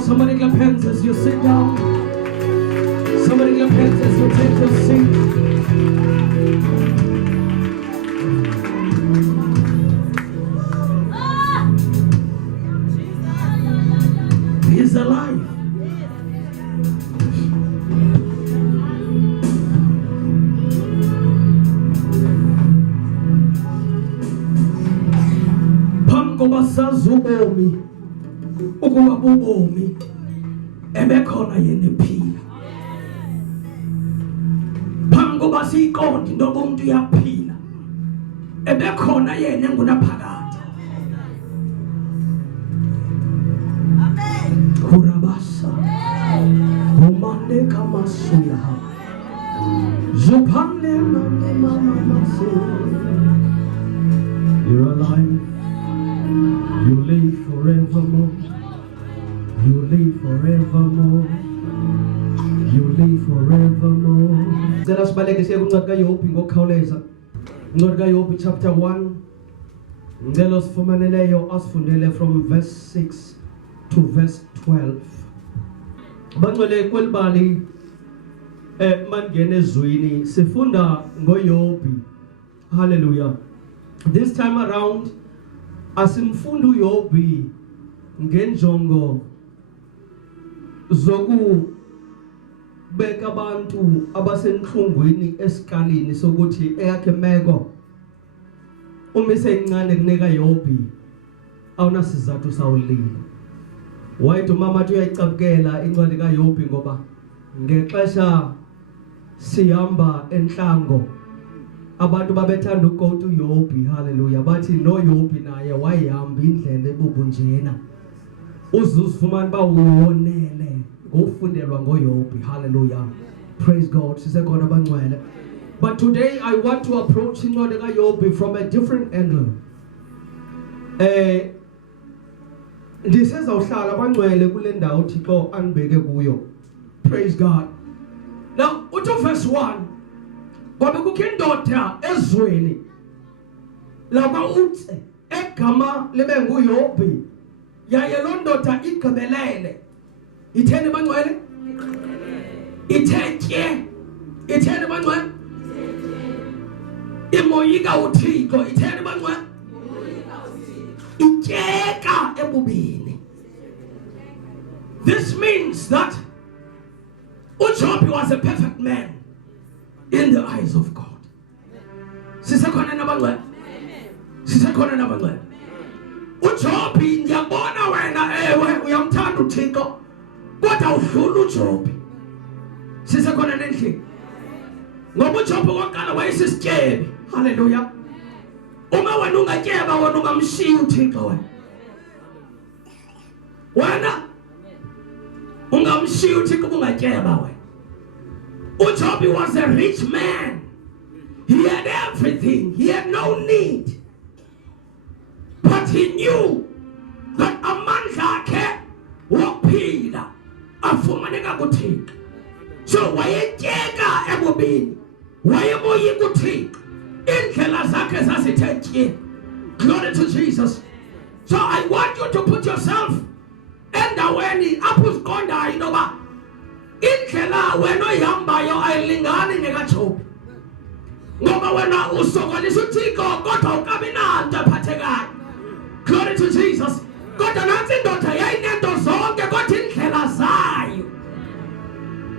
somebody clap hands as you sit down. Somebody clap hands as you take your seat. He's alive. Basazubomi ukuba bubomi ebekhona yena ephila phambi koba siyiqonde into umuntu uyaphila ebekhona yena engunaphakade. Amen. Kurabasa umane kamasuya zupane mane mama. You're alive. You live forevermore. You live forevermore. You live forevermore. Zela sibaleke siye kuncwadi kaYobi ngokukhawuleza. Incwadi kaYobi chapter 1. Ngicela sifumaneleyo asifundele from verse 6 to verse 12. Bangcwele kwelibali mangene ezwini sifunda ngoYobi. Hallelujah. This time around asimfundi uYobi ngenjongo zokubeka abantu abasenhlungwini esikalini sokuthi eyakhe meko uma esencane kuneka Yobi awunasizathu sawulila. Wayithu mama athi uyayicabukela incwadi kaYobi ngoba ngexesha sihamba enhlango abantu babethanda uGodu Yobi. Hallelujah. Bathi no Yobi naye wayihamba indlela ebubunjena uzuzifumana bawonele ngofundelwa ngoYobi. Hallelujah. Praise God. Sisekhona abangcwele. But today I want to approach incwadi kaYobi from a different angle. Ndisezawuhlala abangcwele kule ndawo uThixo anibeke kuyo. Praise God. Now, uthi verse 1 ngoba kukho indoda ezweni laba uthi egama libe nguYobi yaye lo ndoda igqibelele itheni bangcwele ithetje itheni bangcwele imoyika uThixo itheni bangcwele ityeka ebubini. This means that uJob was a perfect man in the eyes of God. Sisekhona nabangcwele. Sisekhona nabangcwele. uJob ngiyabona wena ewe uyamthanda uThixo kodwa udlula uJob. Sisekhona nendlini. Ngoba uJob okokuqala wayesisityebi. Hallelujah. Uma wena ungatyeba wena ungamshiya uThixo wena. Wena ungamshiya uThixo ungatyeba wena. Job was a rich man. He had everything. He had no need. But he knew that amandla akhe wokuphila afumaneka kuThixo. So wayetyeka ebubini. Wayeboyika uThixo. Indlela zakhe zasithetye. Glory to Jesus. So I want you to put yourself endaweni apho uziqondayo intoba indlela wena oyihambayo ayilingani nekaJob. Ngoba wena usokolisa uThixo kodwa ukabi nanto ephathekayo. Glory to Jesus. Kodwa nansi indoda yayinento zonke kodwa indlela zayo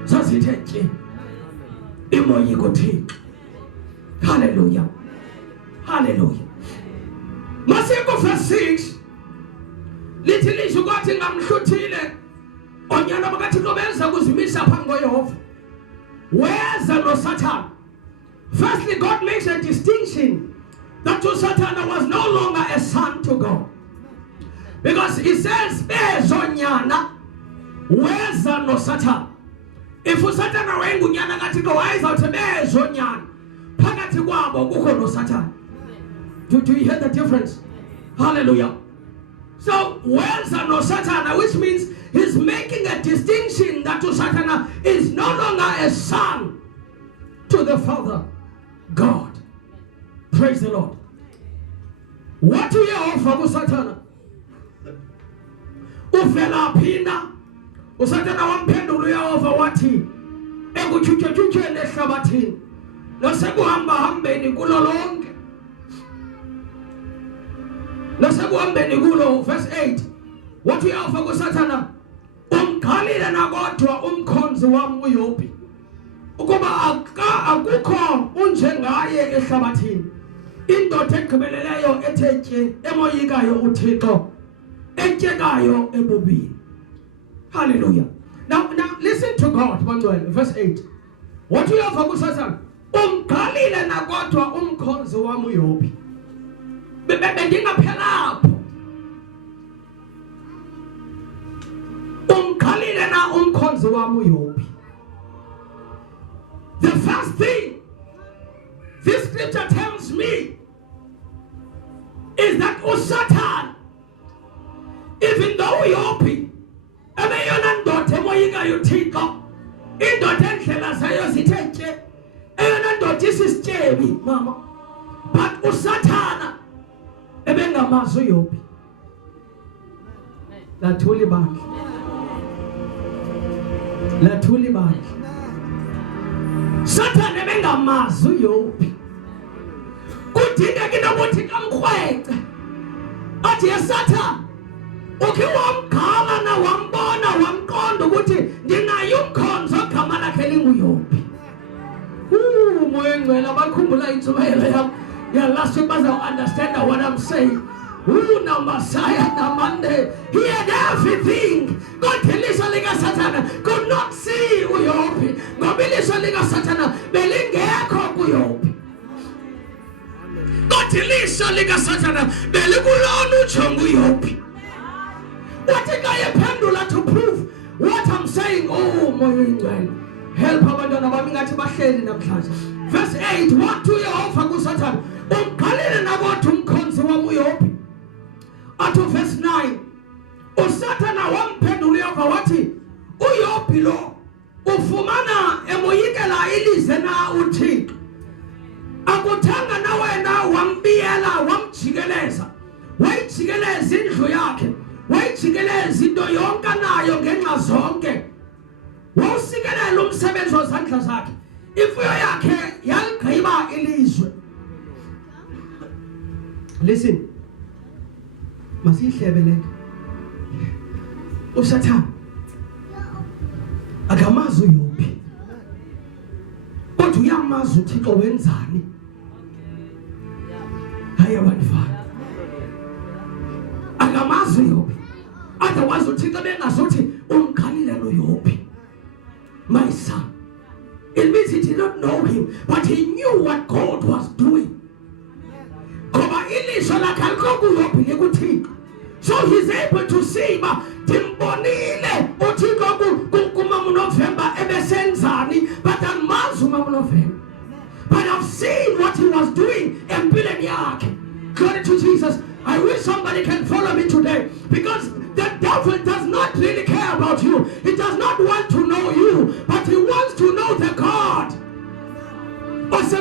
zasithetye. Imoyika uThixo. Hallelujah. Hallelujah. Masiko verse 6 lithi lisho kwathi ngamhluthile onyana bakaThixo benza kuzimisa phambi koYehova. Weza no Satan. Firstly, God makes a distinction that to Satan was no longer a son to God. Because he says, bezonyana weza no Satan. If Satan awengunyana kaThixo wayezawuthi bezonyana phakathi kwabo kukho no Satan. Do you hear the difference? Hallelujah. So, weza no Satan, which means he's making a distinction that to Satan is no longer a son to the Father, God. Praise the Lord. What do you offer to Satan? Uvela pina usathana wamphendula uYehova wathi ekuchuchucheni ehlabathini nosekuhamba hambeni kulo lonke nosekuhambeni kulo verse 8 wathi uYehova kusathana umkhalile nakodwa umkhonzi wami uYobi ukuba akukho unjengaye ehlabathini indoda egqibeleleyo ethethe emoyikayo uThixo etyekayo ebubini. Hallelujah. Now listen to God, verse 8. What you have for Satan? Umkhalile nakodwa umkhonzi wami uYobi. Bendingaphela apho. Umkhalile na umkhonzi wami uYobi. The first thing this scripture tells me is that Satan, even though uYobi ebeyona ndoda emoyikayo uThixo, indoda endlela zayo zithethe, eyona ndoda isisityebi mama, but uSathana ebengamazi uYobi. Lathuli bandla. Satan ebengamazi uYobi. Kudingeka into ukuthi kamkhwece. Athi Satan ukhe wamgama na wambona wamqonda ukuthi ndinayo umkhonzo ogama lakhe linguYobi. Moya ngcwele abakhumbula Intshumayelo yami. Yeah, last week baza understand what I'm saying. Na Messiah na Monday. He had everything. God Iliso LikaSathana could not see uYobi. God Iliso LikaSathana belingekho kuYobi. God Iliso LikaSathana belikulona ujonga uYobi. What a guy pendula to prove what I'm saying. Oh moya ngcwele. Help abantwana bami ngathi bahleli namhlanje. Verse 8, what to Yehova kuSathana umkhalile nakodwa umkhonzi wami uYobi. At verse 9, uSathana wamphendula uYehova wathi uYobi lo ufumana emoyikela ilize na uThixo akuthanga na wena wambiyela wamjikeleza wayijikeleza indlu yakhe wayijikeleza into yonke nayo ngenxa zonke wawusikelela umsebenzi wezandla zakhe imfuyo yakhe yaligqiba ilizwe. Listen, masihlebele uSathana akamazi uYobi kodwa uyamazi uThixo wenzani. Hayi abantwana akamazi uYobi otherwise uThixo bengazothi umkhalile noYobi. My son, it means he did not know him but he knew what God was doing. Koba Iliso lakhe alikho kuYobi lekuThixo. So he's able to see timbonile uThixo kuMama November ebesenzani but anmazi uMama November. But I've seen what he was doing empilweni yakhe. Glory to Jesus. I wish somebody can follow me today because the devil does not really care about you. He does not want to know you, but he wants to know the God. So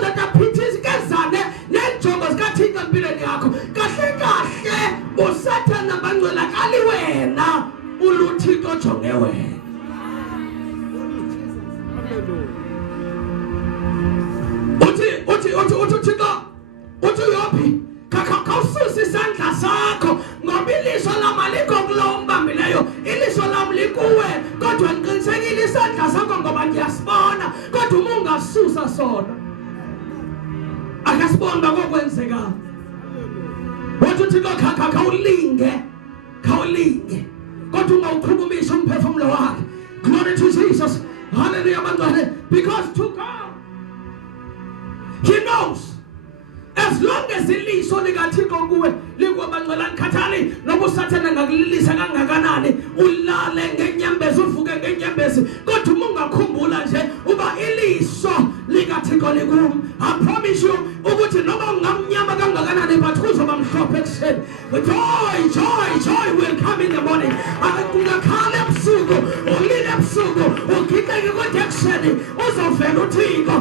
that the pities kezane nenjongo zikaThixo empilweni yakho kahle kahle uSathana bangcwela kali wena uluThixo jonge wena. uthi uYobi khawususa isandla sakho ngoba iliso lami alikho kulo mbambileyo, iliso lami likuwe kodwa ngiqinisekile isandla sakho ngoba ngiyasibona kodwa uma ungasusa sona akasibona kokwenzeka. Wathi uThixo khawulinge kodwa ungawukhulumisa umphefumulo wakhe. Glory to Jesus. Hallelujah mangane. Because to God he knows as long as iliso likaThixo kuwe likwabangcwela ngikhathali noba uSathana ngakulilisa kangakanani ulale ngenyembezi uvuke ngenyembezi kodwa uma ungakhumbula nje uba iliso likaThixo likumi. I promise you ukuthi noba ungamnyama kangakanani but kuzoba mhlophe ekuseni. Joy will come in the morning. Ungakhala ebusuku ulile ebusuku ugigeke kodwa ekuseni uzovela uThixo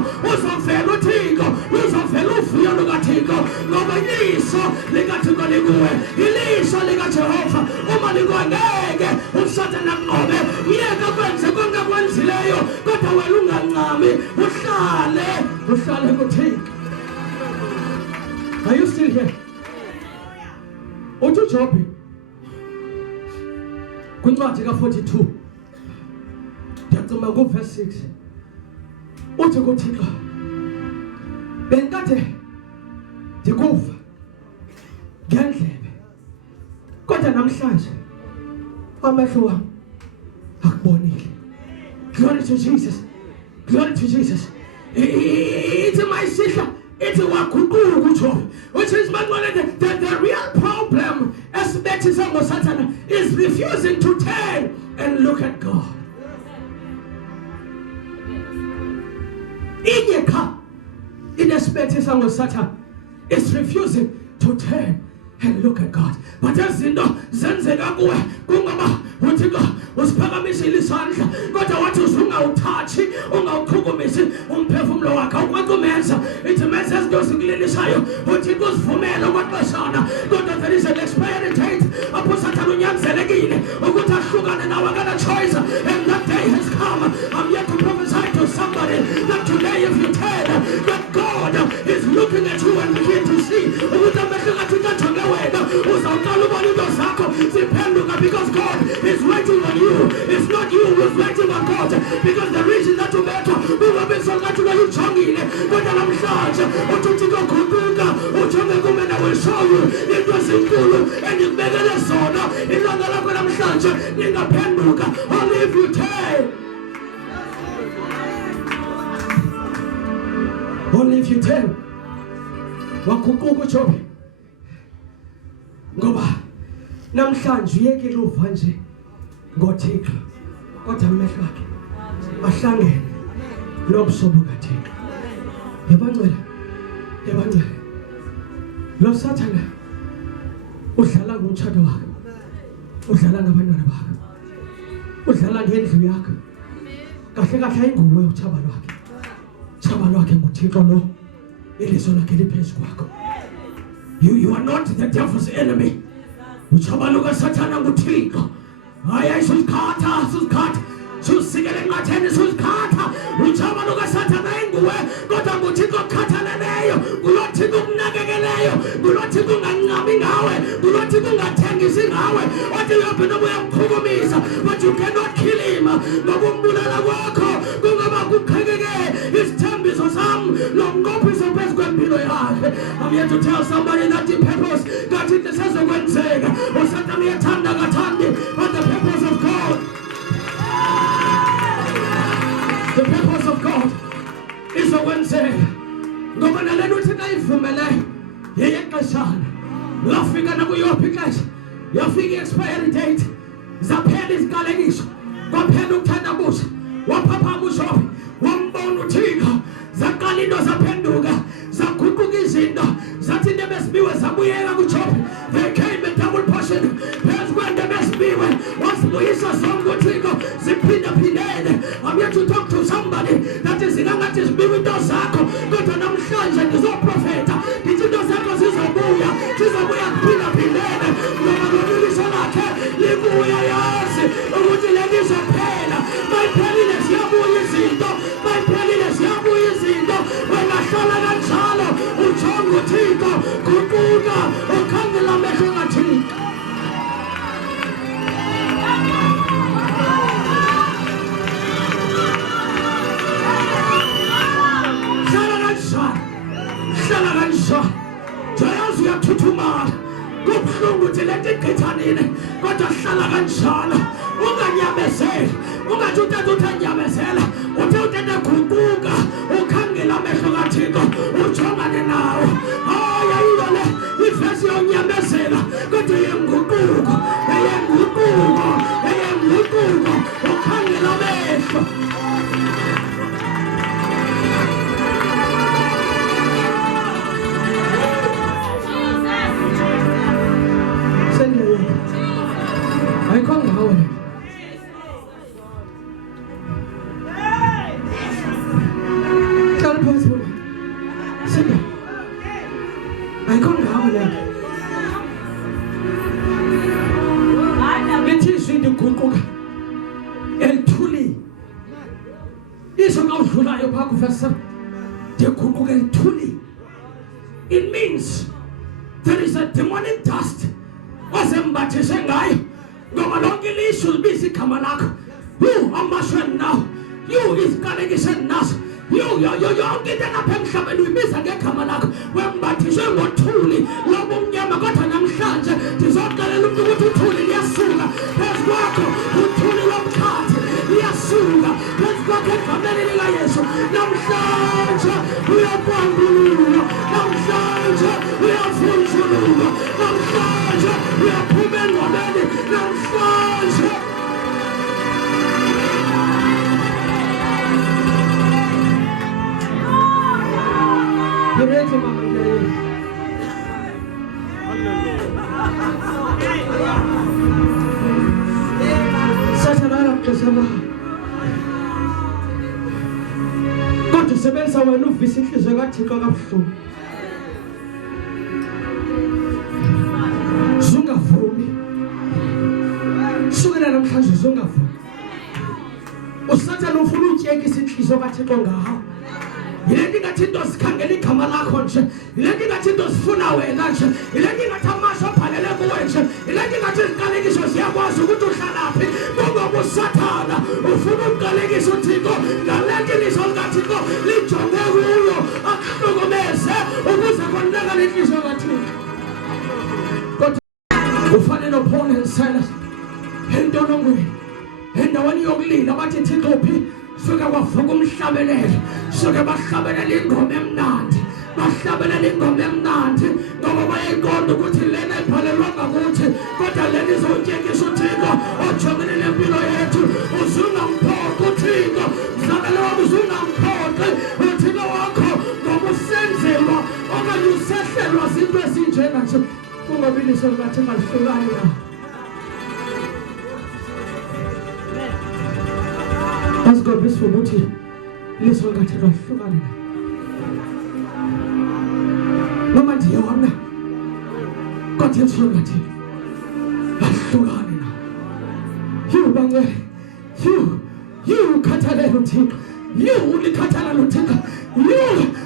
uzovela uvuyo lukaThixo ngoba iliso likaThixo likuwe, iliso likaJehova uma likuwe ngeke uSathana ungangxami uhlale kuThixo. Are you still here? Uthi uJob kwincwadi ka42 ndiyacima kuverse 6 uthi kuThixo benkade ndikuva ngendlebe kodwa namhlanje amehlo wami akubonile. Glory to Jesus. Glory to Jesus. It's my sister. It's which is the real problem as Satan is refusing to turn and look at God. In the Satan is refusing to turn and look at God. But as you know, usiphakamise isandla kodwa wathi uzungawuthathi ungawuqhukumisi umphefumulo wakhe ukwenza ithi mase sikulilisayo uthi kuzivumela kwaxeshana kodwa there is an expiry date apho Satan unyanzelekile ukuthi ahlukane nawe akana choice, and that day has come. I'm yet to prophesy to somebody that today if you turn, that God is looking at you and begin to see ukuthi amehlo kathi kajonge wena uzawuqala ubona into zakho ziphenduka, because God is waiting on you. It's not you who's waiting on God, because the reason that you better will be so that you are chongile but namhlanje uthi koguquka ujonge kume na will show you into ezinkulu and ibekele zona ilanga lakho namhlanje lingaphenduka only if you turn. Only if you turn. Waguquka uJob ngoba namhlanje uyekile uva nje ngoThixo kodwa amehlo akhe ahlangene nobusobo kaThixo. Yebangcwele lo Sathana udlala ngomtshado wakhe, udlala ngabantwana bakhe, udlala ngendlu yakhe. Kahle ayinguwe utshaba lwakhe nguThixo lo, iliso lakhe liphezu kwakho. You are not the devil's enemy. Utshaba lukaSathana nguThixo. Aya isikhatha susikele enqatheni susikhatha utshaba lukaSathana inguwe kodwa nguThixo okhathaleleyo, nguloThixo okunakekeleyo, nguloThixo ongangxami ngawe, nguloThixo ongathengisi ngawe. Wathi uyaphi noba uyamkhukumisa but you cannot kill him. Ngoba umbulala kwakho kungaba kuqhekeke isithembiso sami lomnqophiso phezu kwempilo yakhe. I'm here to tell somebody that the purpose kathi sezokwenzeka uSathana uyathanda kathandi, but the purpose of God, the purpose of God is okwenzeka. Ngoba nalena uthi kayivumeleyo yeyexeshana lafika nakuyophi ixesha yafika expiry date zaphela iziqalekiso kwaphela ukuthandabuza waphaphama uJob wambona uThixo zaqala into zaphenduka zaguquka izinto zathi into ebesibiwe zabuyela kuJob. They came a double portion phezu kwento ebesibiwe wasibuyisa zonke uThixo ziphindaphindene. I'm here to talk to somebody that is ingathi zibiwe into zakho kodwa namhlanje ngizoprofeta ngithi into zakho zizobuya kuphindaphindene ngoba leliso lakhe libuya yazi ukuthi leliso phela bayiphelile ziyabuya izinto, bayiphelile ziyabuya izinto. Wengahlala kanjalo ujonge uThixo guquka ukhangela amehlo kaThixo. Hlala kanjalo jayazi uyathuthumala kubuhlungu ukuthi lento igqithanile kodwa hlala kanjalo unganyamezeli. Ungathi utanyamezela uthi utenda guquka ukhangela amehlo kaThixo ujongane nawo. Hayi le ifesi yonyamezela kodwa yenguquko ukhangela amehlo. Ayikho ngawe. It means there is a demonic dust. You are mashing now. You is Galatian nas. You get an up and shop and we miss again Kamanak. When Batisha were truly, Lobum Yamagotan and Shanja, Tizaka look to truly Yasuga. Let's walk who truly love cat. Yasuga. Let's walk at Kamani Layesu. Now Shanja, we are Bamboo. Now Shanja, we are Funchulu. Now Shanja, we are Pumen already. Now Shanja. Kodwa sebenza wena uvisa inhliziyo kaThixo kabuhlungu. Zungavumi. Sukela namhlanje zungavumi. Usathana ufuna utyekisa inhliziyo kaThixo ngawo. Yilento ngathi into sikhangela igama lakho nje. Yilento ngathi into sifuna wena nje. Yilento ngathi amasho abhalele kuwe nje. Yilento ngathi iziqalekiso ziyakwazi ukuthi uhlalaphi. Ngoba usathana ufuna ukuqalekisa uThixo ngalento ilizwi likaThixo lijonge kuyo akuhlukumeze ukuze konakale inhliziyo kaThixo. Kodwa ufanele uphone Silas entolongweni endaweni yokulila bathi Thixo uphi suka kwavuka umhlabelelo suka bahlabelela ingoma emnandi bahlabelela ingoma emnandi ngoba bayiqonda ukuthi lena ibhalelwa ngakuthi kodwa lena izotyekisa uThixo ojongene nempilo yethu uzungamphoqa uThixo mzalwane wami uzungamphoqa uThixo wakho ngoba usenzelwa okanye usehlelwa zinto ezinjena nje kungabiliso likathi ngalihlukani na. God bless you, Muti. Listen, got to go. Mama, dear one, got your sugar. You, Banga, you, Catalan, you, the Catalan, you,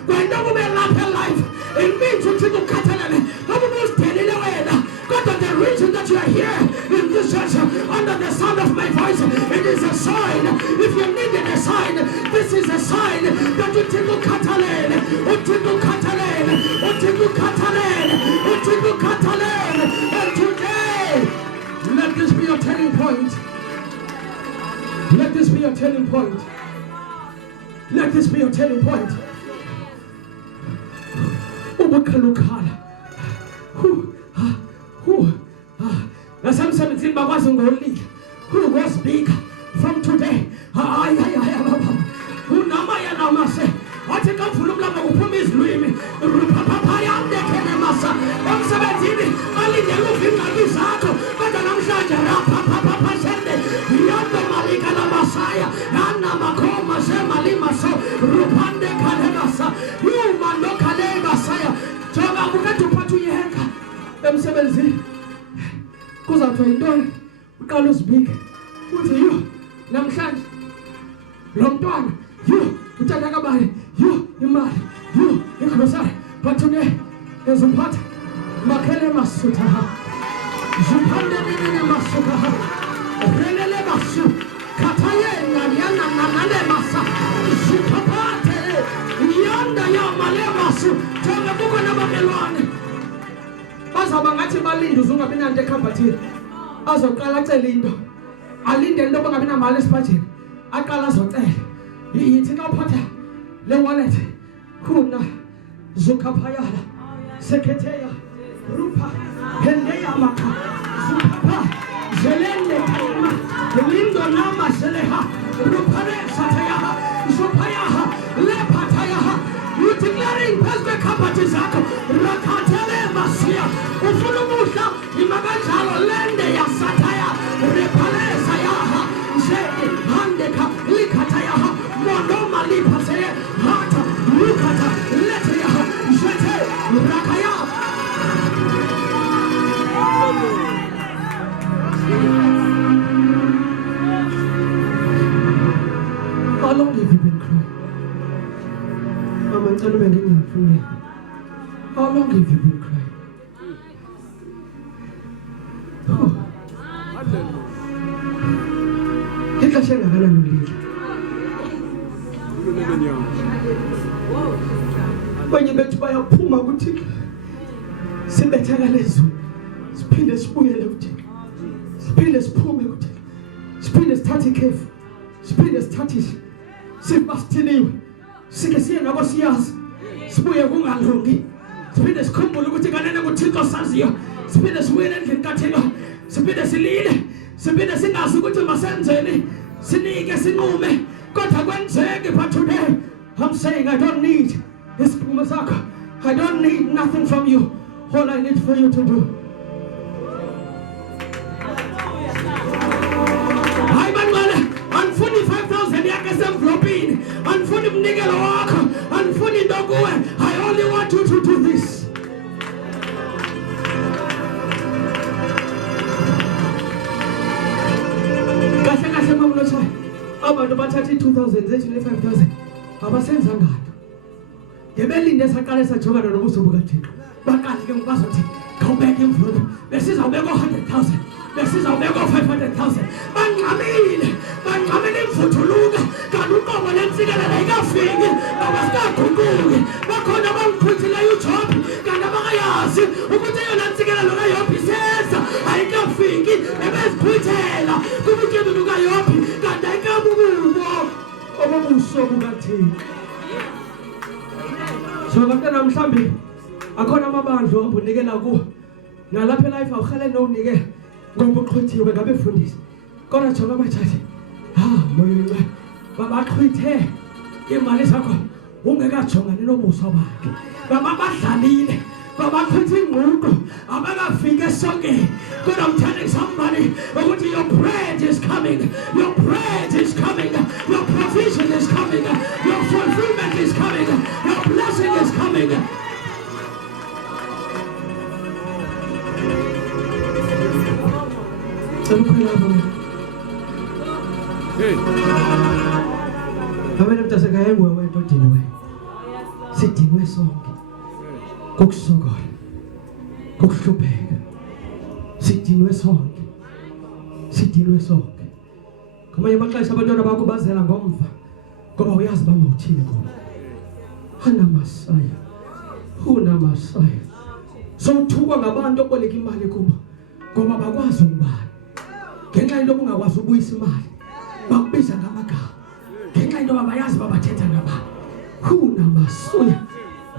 when no woman love her life, it means to take a Catalan, almost 10 away. God, the reason that you are here in this church, under the sound of my voice, it is a sign. If you needed a sign, this is a sign that you take a Catalan, and today, let this be your turning point. Let this be your turning point. Let this be your turning point. Ubukalukala. Who goes big from today? Who namaya namase? What you come from the promise Louis? Papaya de Kenemasa. I'm 17. Ali de Lufin Alisako. But I'm Shajara Papa Sende. Yanda Malika la Masaya. Anna Makoma Semalima so. Rupande Kalemasa. You man no Kale Masaya. Toga Muka to Patu Yenka. M7Z. Because I'm trying Carlos big. Who's you? Namshan. Long time. You. Utanagabari. You. Imad. You. Ikrosar. But today there's a part. Makele Masuta. Zupande Masuka. Relele Masu. Kataye Nanyana Nanale Masa. Zupapate. Yanda Yamale Masu. Tagabuka Nabamelwane. Bazabangati Balindu Zungabina de Kampati. Azoqala celindo alinde into bangabi namali esiphathini aqala azocela yithi kaphatha le wallet khona zukaphayala sekhetheya rupa hendeya makha zupha zelende kama lindo nama seleha rupare sataya zupaya lepataya you declaring pastor kapati zako rakatele masia ufulumusha imagajalo lende ya sataya repale sayaha zedi handeka likataya monoma lipase hata lukata leteya zete rakaya. How long have you been long have you been crying? Oh. Ixesha engakanani ulile? Abanye bethu bayaphuma kuThixo. Sibethakala ezweni. Siphinde sibuyele kuThixo. Siphinde siphume kuThixo. Siphinde sithathe ikhefu. Siphinde sithathishe. Sibastiniwe. Sike siye nabo siyazi. Sibuye kungalungi. Siphinde sikhumbule ukuthi kanene kuThixo saziyo. Siphinde sibuyele endlini kaThixo. Siphinde silile. Siphinde singazi ukuthi masenzeni. Sinike sinqume. Kodwa kwenzeke but today I'm saying I don't need this sakho. I don't need nothing from you. All I need for you to do. Hayi banqala, anifuni 5,000 yakhe semvlopini. Anifuni umnikelo wakho. Anifuni into kuwe. I only want you to do this. Kahle mamlocha. Abantu bathatha 2,000 zethu ne 5,000. Abasenza ngalo. Yebelinde saqala sajokana nobuso bukaThixo. Baqale ke bazothi khawubeke imvulo. Besizawubeka 100,000. Besizawubeka 500,000. Banqamile imvuthuluka. Kanti uqobo lensikelelo ayikafiki. Abasikaguquki. Bakhona bamkhwithile uJob. Kanti abakayazi ukuthi yona nsikelelo kaYob iseza ayikafiki. Ebezikhwithela kubutyebi bukaYob. Kanti ayikabububo obobuso bukaThixo. So ngabantwana mhlambi akhona amabandla obunikela ku nalapha life awukhale nonike ngoba uqhwithiwe ngabefundisi kodwa jonga amajaji moyo babaqhwithe imali zakho ungekajongani nobuso bakhe babadlalile babaqhwithe ingquqo abakafike esongeni kodwa I'm telling somebody ukuthi your bread is coming, your bread is coming, your provision is coming, your fulfillment is coming, your blessing is coming. Hey. Abanye mntasekayengwe wento dinwe. Sidinwe sonke. Kokusokola. Kokuhlupheka. Sidinwe sonke. Sidinwe sonke. Kumanye amaxesha abantwana bakho bazela ngomva. Ngoba uyazi bamawuthini kubo. Hana Masaya. Huna Masaya. Sothukwa ngabantu oboleka imali kubo. Ngoba bakwazi ukubala. Ngenxa yento ungakwazi ubuyisa imali. Bakubiza ngamagama. Ngenxa yento bayazi babathetha ngaba. Huna Masaya.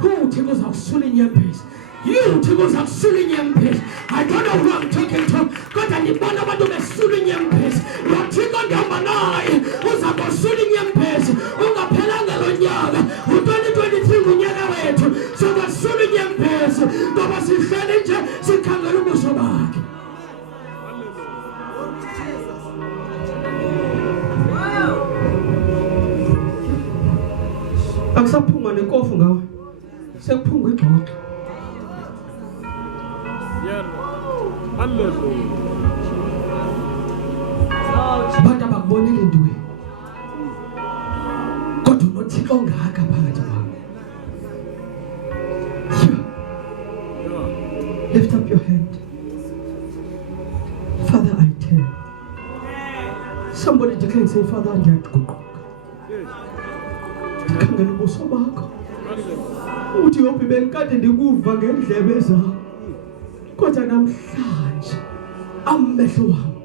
Uthi kuzakusula inyembezi. Uthi kuzakusula inyembezi. I don't know who I'm talking to. Kodwa ngibona abantu besula inyembezi. Lothixo ngihamba naye. Uzakusula inyembezi. Ungaphelanga lo nyaka. U2023 ngunyaka wethu. Sokusula inyembezi. Ngoba sihlele nje sikhangela ubuso bakhe. Akusaphuma nenkofu ngawe. Sekuphunga igxoxo. Hallelujah. Abantu abakubonile intwe. Kodwa unothixo ongaka phakathi kwabo. Lift up your hand. Father, I tell. Somebody declare and say, Father, ndiyaguquka. Ndikhangela ubuso bakho. Uthi yophi benkade ndikuva ngendlebe zakho. Kodwa namhlanje amehlo wami